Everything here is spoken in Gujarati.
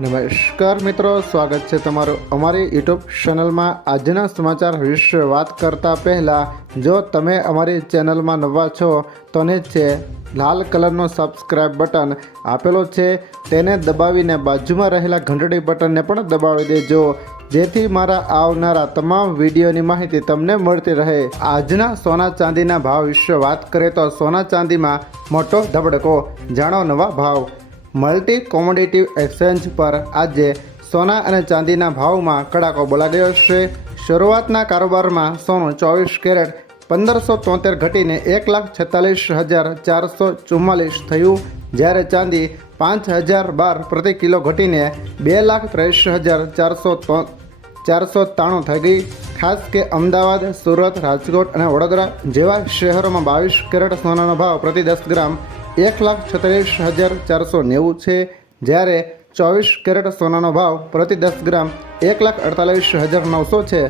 નમસ્કાર મિત્રો, સ્વાગત છે તમારું અમારી યુટ્યુબ ચેનલમાં। આજના સમાચાર વિશે વાત કરતા પહેલાં જો તમે અમારી ચેનલમાં નવા છો તો નીચે લાલ કલરનો સબસ્ક્રાઇબ બટન આપેલો છે તેને દબાવીને બાજુમાં રહેલા ઘંટડી બટનને પણ દબાવી દેજો, જેથી મારા આવનારા તમામ વિડીયોની માહિતી તમને મળતી રહે। આજના સોના ચાંદીના ભાવ વિશે વાત કરીએ તો સોના ચાંદીમાં મોટો ધબડકો, જાણો નવા ભાવ। મલ્ટી કોમોડિટી એક્સચેન્જ પર આજે સોના અને ચાંદીના ભાવમાં કડાકો બોલાઈ ગયો છે। શરૂઆતના કારોબારમાં સોનું 24 કેરેટ 1573 ઘટીને 1,46,444 થયું, જ્યારે ચાંદી 5,012 પ્રતિ કિલો ઘટીને 2,83,493 થઈ ગઈ। ખાસ કે અમદાવાદ, સુરત, રાજકોટ અને વડોદરા જેવા શહેરોમાં 22 કેરેટ સોનાનો ભાવ પ્રતિ 10 ગ્રામ 1,36,490 છે, જ્યારે 24 કેરેટ સોનાનો ભાવ પ્રતિ 10 ગ્રામ 1,48,900 છે।